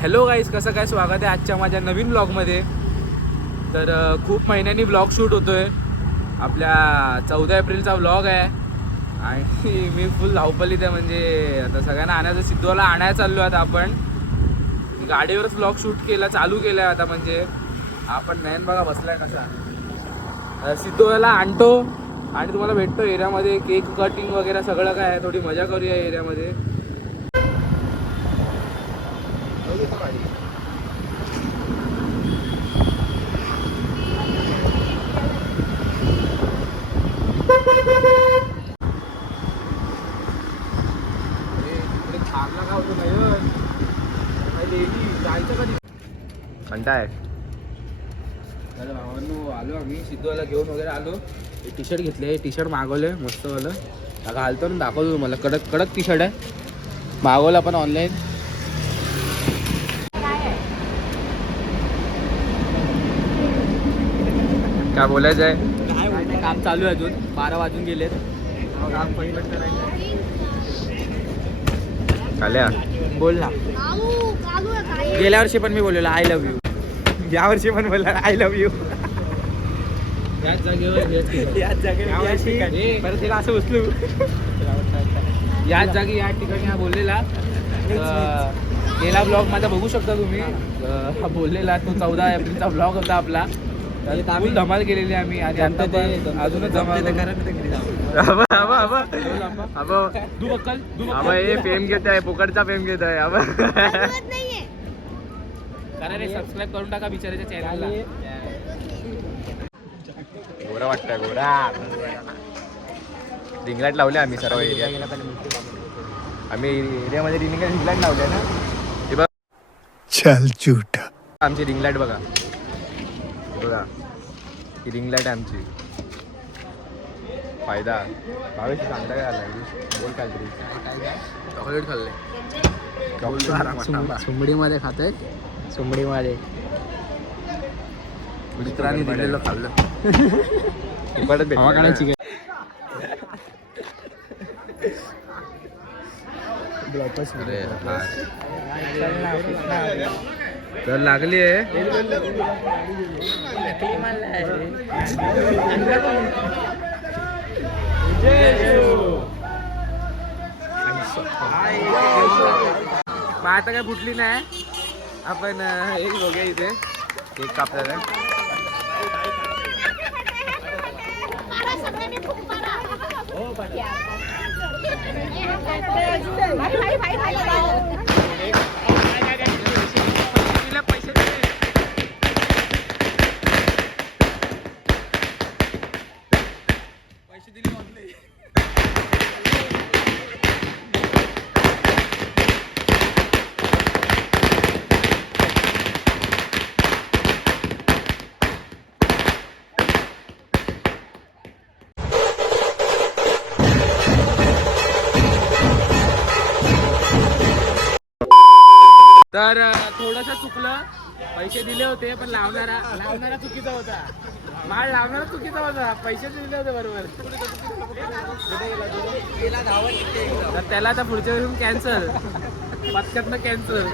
Hello guys, कसं काय स्वागत आहे आजच्या माझ्या नवीन ब्लॉगमध्ये. तर खूप महिन्यांनी ब्लॉग शूट होतो आहे. आपल्या 14 एप्रिलचा ब्लॉग आहे आणि मी फुल धावपलीत आहे. म्हणजे आता सगळ्यांना आणायचं, सिद्धूला आणायला चाललो आता आपण. गाडीवरच ब्लॉग शूट चालू केलं आहे आता. म्हणजे आपण नयन बघा बसलाय कसा. सिद्धूला आणतो आणि तुम्हाला भेटतो एरियामध्ये. केक कटिंग वगैरे सगळं काय आहे. थोडी मजा करूया एरियामध्ये. घंटा आहे. तर भावांनो आलो आम्ही, सिद्धूला घेऊन वगैरे आलो. हे टी शर्ट घेतले, टी शर्ट मागवले मस्तवालं. घालतो ना, दाखवतो तुम्हाला. कडक कडक टी शर्ट आहे, मागवला पण ऑनलाईन. काय बोलायचं आहे? काम चालू आहे अजून, 12 वाजून गेलेत. काल्या बोल ना. गेल्या वर्षी पण मी बोललेलो आय लव्ह यू. या वर्षी पण बोलला आय लव्ह यू. याच जागेवर परत तिला असं उचलू. याच जागी या ठिकाणी हा बोललेला. गेला ब्लॉग माझा बघू शकता तुम्ही. हा बोललेला तो 14 एप्रिलचा ब्लॉग होता आपला. फुल धमाल केलेली आम्ही. आणि आता ते अजूनच धमाल. फेम घेत आहे, फुकटचा फेम घेत आहे. करा रे, सबस्क्राईब करून टाका बिचाराच्या चॅनलला. गोरा वाटतंय, गोरा. रिंग लाईट लावले आम्ही सर्व एरियात. आम्ही एरियामध्ये रिंग लाईट लावले ना. हे बघ, चल झूठा. आमची रिंग लाईट बघा बघा, ही रिंग लाईट आमची. फायदा भावेश सांगता काय आला. बोल काहीतरी. चॉकलेट खाल्ले. सुंबडीमध्ये खात आहेत. सुंबडीमध्ये मित्रांनी दिलेलं खाल्लं. हवा काढायची काय. तर लागली आहे. आता काय फुटली नाही. आपण एक बघूया इथे केक कापलेला आहे. पैसे दिले ऑनलाईन. तर थोडंसं चुकलं. पैसे दिले होते पण लावणारा चुकीचा होता. माळ लावणारा चुकीचा होता. पैसे दिले होते बरोबर. तर त्याला आता पुढच्या वेळी कॅन्सल. पटकन कॅन्सल.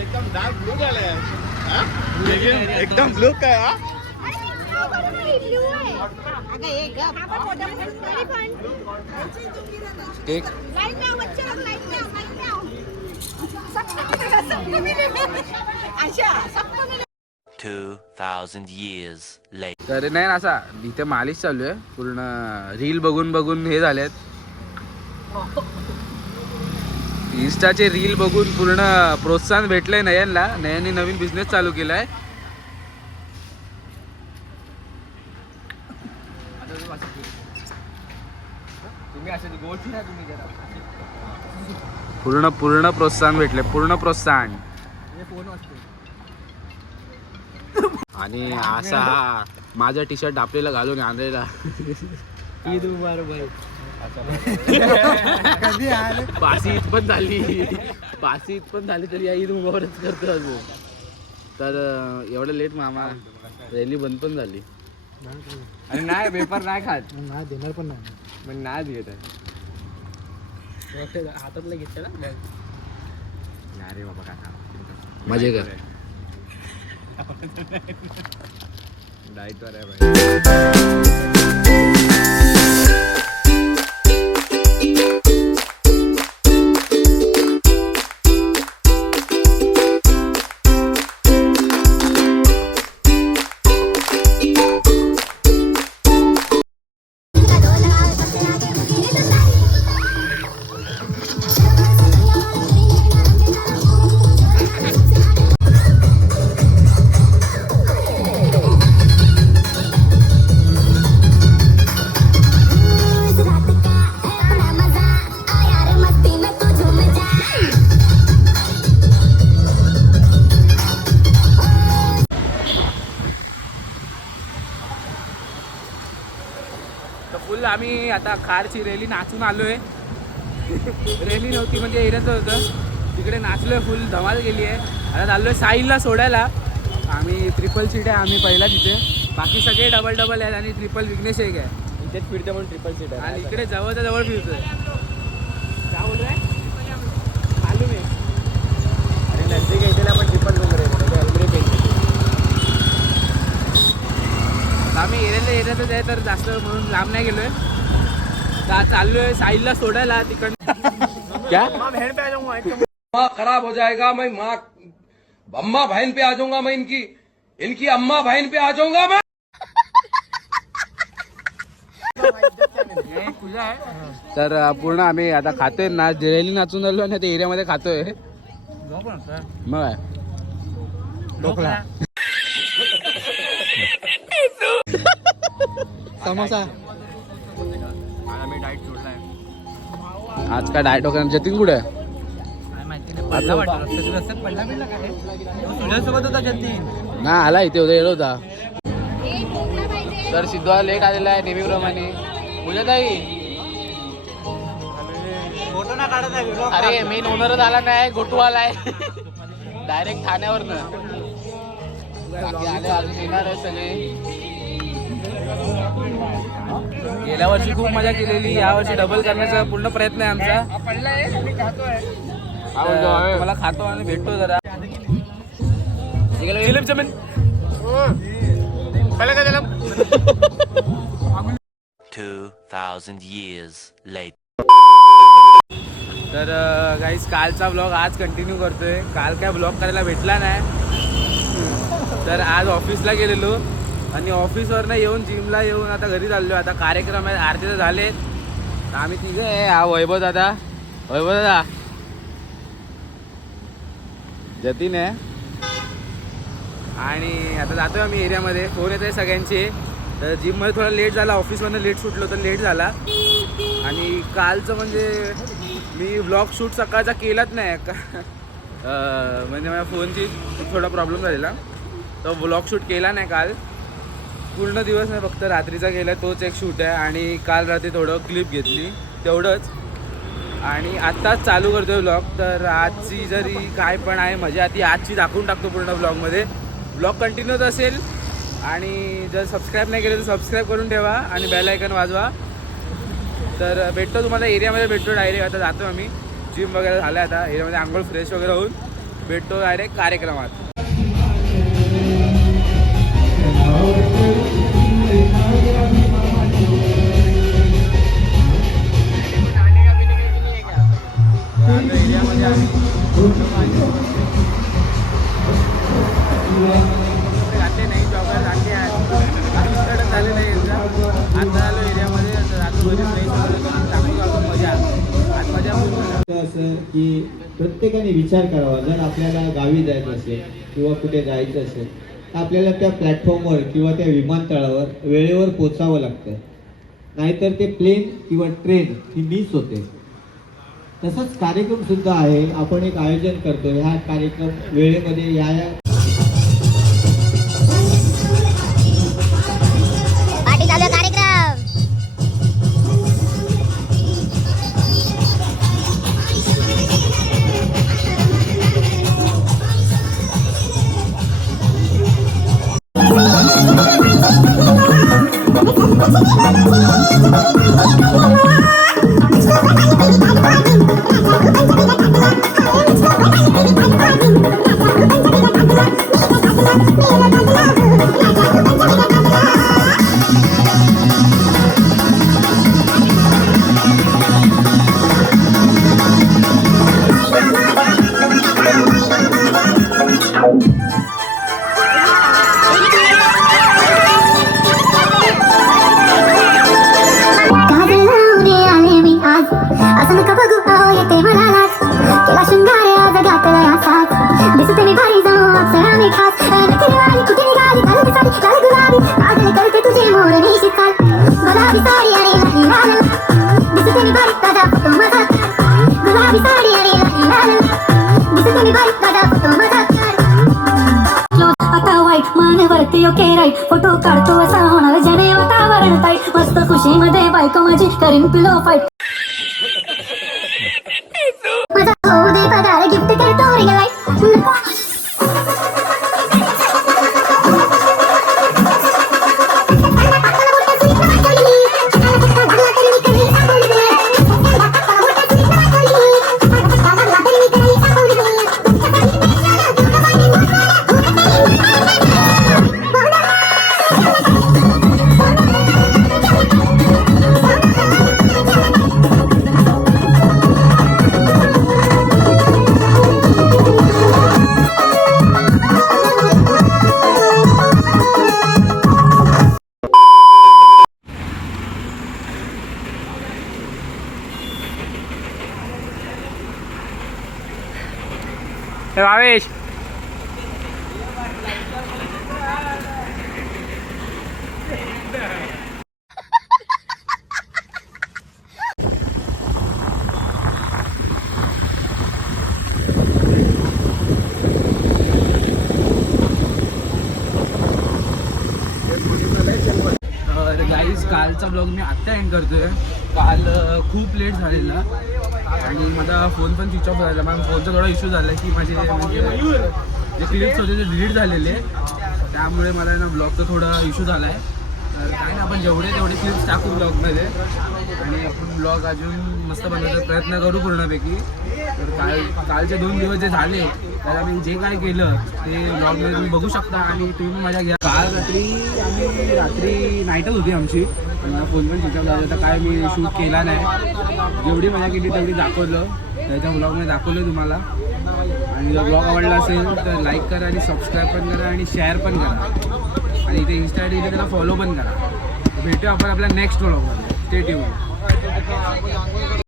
एकदम डार्क ब्लू झालाय. एकदम ब्लू काय. Cake 2000 years later. तर नाही ना, असा इथे मालिश चालू आहे. पूर्ण रील बघून बघून हे झालेत. इन्स्टाचे रील बघून पूर्ण प्रोत्साहन भेटलंय नयनला. नयनने नवीन बिझनेस चालू केलाय. पूर्ण प्रोत्साहन भेटले. पूर्ण प्रोत्साहन. आणि असा हा माझा टी शर्ट आपल्याला घालून आणलेला. ईद मुबारक. बासी पण झाली तरी या ईद मुबारक करतो अजून. तर एवढं लेट मामा रॅली बंद पण झाली. आणि नाही पेपर नाही खात. नाही देणार पण नाही. पण नाही देत आहे. हातातलं घेतलं ना अरे बाबा काका मजे कर. डाईटवर आहे भाई. तर फुल आम्ही आता कारची रॅली नाचून आलोय. रॅली नव्हती म्हणजे एरियाचं होतं तिकडे नाचलोय फुल धमाल गेली आहे. आता चाललोय साहिलला सोडायला. आम्ही ट्रिपल सीट आहे आम्ही पहिला तिथे. बाकी सगळे डबल डबल आहेत आणि ट्रिपल विघ्नेश एक आहे. इथेच फिरते म्हणून ट्रिपल सीट आहे. आणि इकडे जवळच्या जवळ फिरतोय. काय बोलतोय आलू मी. आणि नंतर घेतलेला पण ट्रिपल रूम रे ऑलरेडी पेंट. आम्ही एरियातच आहे तर जास्त म्हणून लांब नाही गेलोय. आता चाललोय साहिलला सोडायला तिकडनं. क्या माँ खराब हो जाएगा. मैं माँ अम्मा बहन पे आ जाऊंगा. मैं इनकी अम्मा बहन पे आ जाऊंगा मैं. तर पूर्ण आम्ही आता खातोय ना रॅली नाचून आलो आणि ते एरियामध्ये खातोय. मग काय ढोकळा समोसा. आम्ही डाईट सोडलाय. आज काय डायट वगैरे जतीन कुठे आहे? सोबत होता जतीन ना आला इथे होता येलो होता. तर सिद्धू लेट आलेला आहे नेहमीप्रमाणे. पूजा ताई फोटो ना काढत आहे. अरे मेन ओनरच आला नाही गोटू आलाय डायरेक्ट ठाण्यावरनं. बाकी आले अजून येणार आहे सगळे. गेल्या वर्षी खूप मजा केलेली. या वर्षी डबल करण्याचा पूर्ण प्रयत्न आहे आमचा. मला खातो आणि भेटतो जरा. पहिलं काय झालं 2,000 years later. तर गाईस कालचा ब्लॉग आज कंटिन्यू करतोय. काल काय ब्लॉग करायला भेटला नाही तर आज ऑफिसला गेलेलो आणि ऑफिसवरनं येऊन जिमला येऊन आता घरी चाललो. आता कार्यक्रम आहे आरती तर झालेत. आम्ही तिघं आहे. हा वैभव दादा जतीन आहे आणि आता जातोय आम्ही एरियामध्ये. फोन येत आहे सगळ्यांचे. तर जिममध्ये थोडा लेट झाला. ऑफिसमधनं लेट सुटलो तर लेट झाला. आणि कालचं म्हणजे मी ब्लॉग शूट सकाळचा केलाच नाही का म्हणजे माझ्या फोनची थोडा प्रॉब्लेम झालेला. तर ब्लॉग शूट केला नाही काल. पूर्ण दिवस नाही फक्त रात्रीचा गेला तोच एक शूट आहे. आणि काल रात्री थोडं क्लिप घेतली तेवढंच. आणि आत्ताच चालू करतोय ब्लॉग. तर आजची जरी काय पण आहे मजा ती आजची दाखवून टाकतो पूर्ण ब्लॉगमध्ये. ब्लॉग कंटिन्यूच असेल. आणि जर सबस्क्राईब नाही केलं तर सबस्क्राईब करून ठेवा आणि बेल आयकन वाजवा. तर भेटतो तुम्हाला एरियामध्ये भेटतो डायरेक्ट. आता जातो आम्ही. जिम वगैरे झालं आता एरियामध्ये आंघोळ फ्रेश वगैरे होऊन भेटतो डायरेक्ट कार्यक्रमात. एरियामध्ये आम्ही घातले नाही जॉगर घातले आहे झाले नाही एकदा. आता आलो एरियामध्ये रात्री बरीच नाही टाकू मजा आज मजा खूप मजा. असं की प्रत्येकाने विचार करावा. जर आपल्याला गावी जायचं असेल किंवा कुठे जायचं असेल तर आपल्याला त्या प्लॅटफॉर्मवर किंवा त्या विमानतळावर वेळेवर पोचावं लागतं. नाहीतर ते प्लेन किंवा ट्रेन ही मिस होते. तसंच कार्यक्रम सुद्धा आहे. आपण एक आयोजन करतो. ह्या कार्यक्रम वेळेमध्ये या पार्टी चालू आहे कार्यक्रम. गुलाबी साडी आणि लाली लाल दिसते मी बारीक ताजा फोटो माझा गुलाबी साडी आणि लाली लाल दिसते मी बारीक ताजा फोटो माझा आता वाईट मानेवरती ओके राईट फोटो काढतो असा होणार जने वातावरण ताईट मस्त खुशीमध्ये बायको माझी करीन पिलो फाईट माझा होऊ दे पगार गिफ्ट करतो रिंग लाईट भावेश गाईज कालचा ब्लॉग मी आत्ता एंड करतोय. काल खूप लेट झालेला आणि माझा फोन पण स्विच ऑफ झाला. माझा फोनचा थोडा इश्यू झाला की माझे म्हणजे जे क्लिप्स होते ते डिलीट झालेले, त्यामुळे मला ना ब्लॉगचा थोडा इश्यू झाला आहे. काय ना आपण जेवढे तेवढे क्लिप्स टाकू ब्लॉगमध्ये आणि आपण ब्लॉग अजून मस्त बनवायचा प्रयत्न करू पूर्णपैकी. तर कालचे 2 दिवस जे झाले त्याला मी जे काय केलं ते ब्लॉगमध्ये तुम्ही बघू शकता आणि तुम्ही पण मजा घ्या. काल रात्री नाईटच होती आमची. मला फोन पण स्विच ऑफ झाला होता. काय मी शूट केला नाही. जेवढी मजा केली तेवढी दाखवलं, त्याच्या ब्लॉगमध्ये दाखवलं तुम्हाला. आणि जर ब्लॉग आवडला असेल तर लाईक करा आणि सबस्क्राईब पण करा आणि शेअर पण करा आणि इथे इन्स्टा आय डी त्याला फॉलो पण करा. भेटू आपण आपल्या नेक्स्ट ब्लॉगमध्ये. Stay tune.